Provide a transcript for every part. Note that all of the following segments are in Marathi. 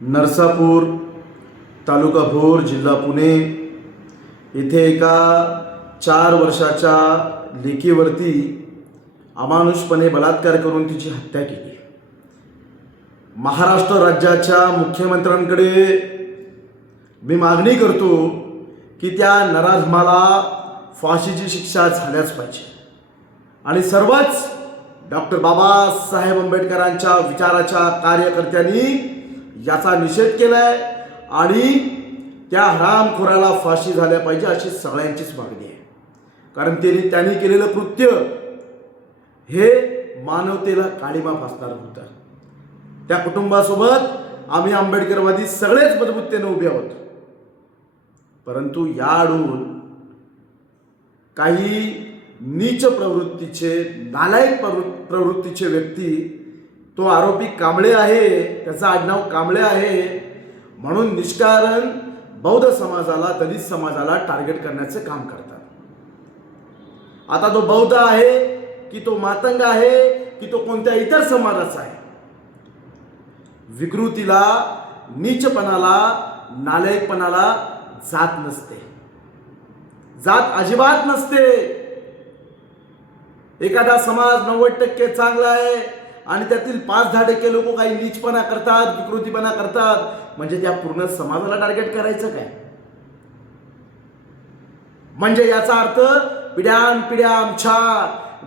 नरसापूर तालुका भोर जिल्हा पुणे येथे एका 4 वर्षाच्या लेकीवरती अमानुषपणे बलात्कार करून तिची हत्या केली। महाराष्ट्र राज्याच्या मुख्यमंत्र्यांकडे मी मागणी करतो की त्या नराधमाला फाशीची शिक्षा झाल्याच पाहिजे आणि सर्वच डॉक्टर बाबासाहेब आंबेडकरांच्या विचाराच्या कार्यकर्त्यांनी याचा निषेध केलाय आणि त्या हरामखोराला फाशी झाल्या पाहिजे अशी सगळ्यांचीच मागणी आहे। कारण त्यांनी केलेलं कृत्य हे मानवतेला काळिमा फासणार होतं। त्या कुटुंबासोबत आम्ही आंबेडकरवादी सगळेच मजबूततेने उभे आहोत, परंतु याआडून काही नीच प्रवृत्तीचे नालायक प्रवृत्तीचे व्यक्ती, तो आरोपी कांबळे आहे, त्याचा आडनाव कांबळे आहे म्हणून निष्कारण बौद्ध समाजाला, दलित समाजाला टार्गेट करण्याचे काम करतात। आता तो बौद्ध आहे की तो मातंग आहे की तो कोणत्या इतर समाजाचा आहे, विकृतीला, नीचपणाला, नालायकपणाला जात नसते, जात अजिबात नसते। एखादा समाज 90% चांगला आहे आणि त्यातील 5-10% लोक काही नीचपणा करतात, विकृतीपणा करतात, म्हणजे त्या पूर्ण समाजाला टार्गेट करायचं काय? म्हणजे याचा अर्थ पिढ्यानपिढ्या आमच्या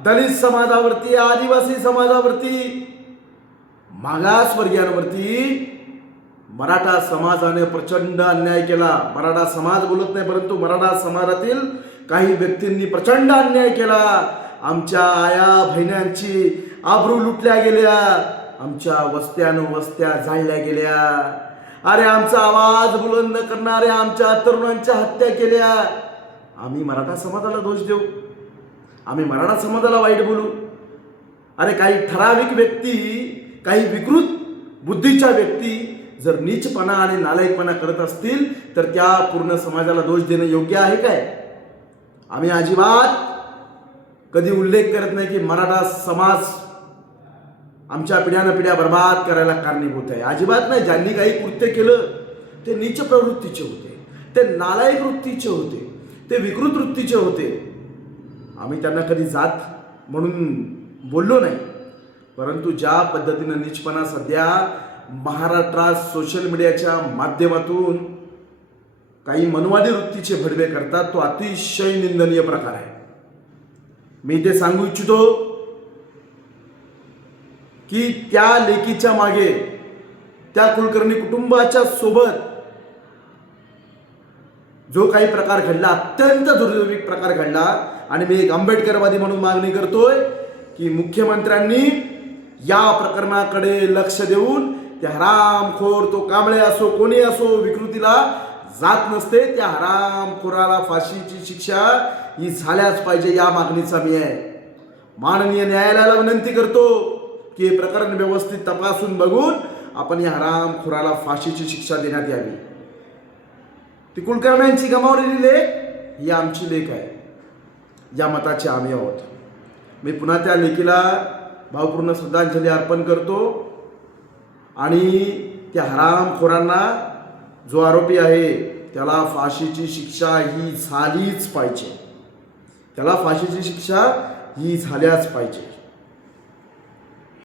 दलित समाजावरती, आदिवासी समाजावरती, मागासवर्गीयांवरती मराठा समाजाने प्रचंड अन्याय केला। मराठा समाज बोलत नाही, परंतु मराठा समाजातील काही व्यक्तींनी प्रचंड अन्याय केला। आमच्या आया बहिण्यांची आबरू लुटल्या गेल्या, आमच्या वस्त्या जाळल्या गेल्या, अरे आमचा आवाज बुलंद करणाऱ्या आमच्या तरुणांच्या हत्या केल्या। आम्ही मराठा समाजाला दोष देऊ? आम्ही मराठा समाजाला वाईट बोलू? अरे काही ठराविक व्यक्ती, काही विकृत बुद्धीच्या व्यक्ती जर नीचपणा आणि नालायकपणा करत असतील तर त्या पूर्ण समाजाला दोष देणं योग्य आहे काय? आम्ही अजिबात कधी उल्लेख करत नाही की मराठा समाज आमच्या पिढ्यानपिढ्या बर्बाद करायला कारणीभूत आहे, अजिबात नाही। ज्यांनी काही कृत्य केलं ते नीच प्रवृत्तीचे होते, ते नालायक वृत्तीचे होते, ते विकृत वृत्तीचे होते। आम्ही त्यांना कधी जात म्हणून बोललो नाही, परंतु ज्या पद्धतीनं नीचपणा सध्या महाराष्ट्रात सोशल मीडियाच्या माध्यमातून काही मनवादी वृत्तीचे भडवे करतात, तो अतिशय निंदनीय प्रकार आहे। मी ते सांगू इच्छितो की त्या लेकीच्या मागे, त्या कुलकर्णी कुटुंबाच्या सोबत जो काही प्रकार घडला, अत्यंत दुर्दैवी प्रकार घडला, आणि मी एक आंबेडकरवादी म्हणून मागणी करतोय की मुख्यमंत्र्यांनी या प्रकरणाकडे लक्ष देऊन त्या हरामखोर, तो कांबळे असो कोणी असो, विकृतीला जात नसते, त्या हरामखोराला फाशीची शिक्षा ही झाल्याच पाहिजे, या मागणीचा मी आहे। माननीय न्यायालयाला विनंती करतो की हे प्रकरण व्यवस्थित तपासून बघून आपण या हरामखोराला फाशीची शिक्षा देण्यात यावी। ती कुलकर्ण्यांची गमावलेली लेक ही आमची लेक आहे, या मताचे आम्ही आहोत। मी पुन्हा त्या लेकीला भावपूर्ण श्रद्धांजली अर्पण करतो आणि त्या हरामखोरांना, जो आरोपी आहे त्याला फाशीची शिक्षा ही झालीच पाहिजे, त्याला फाशीची शिक्षा ही झाल्याच पाहिजे।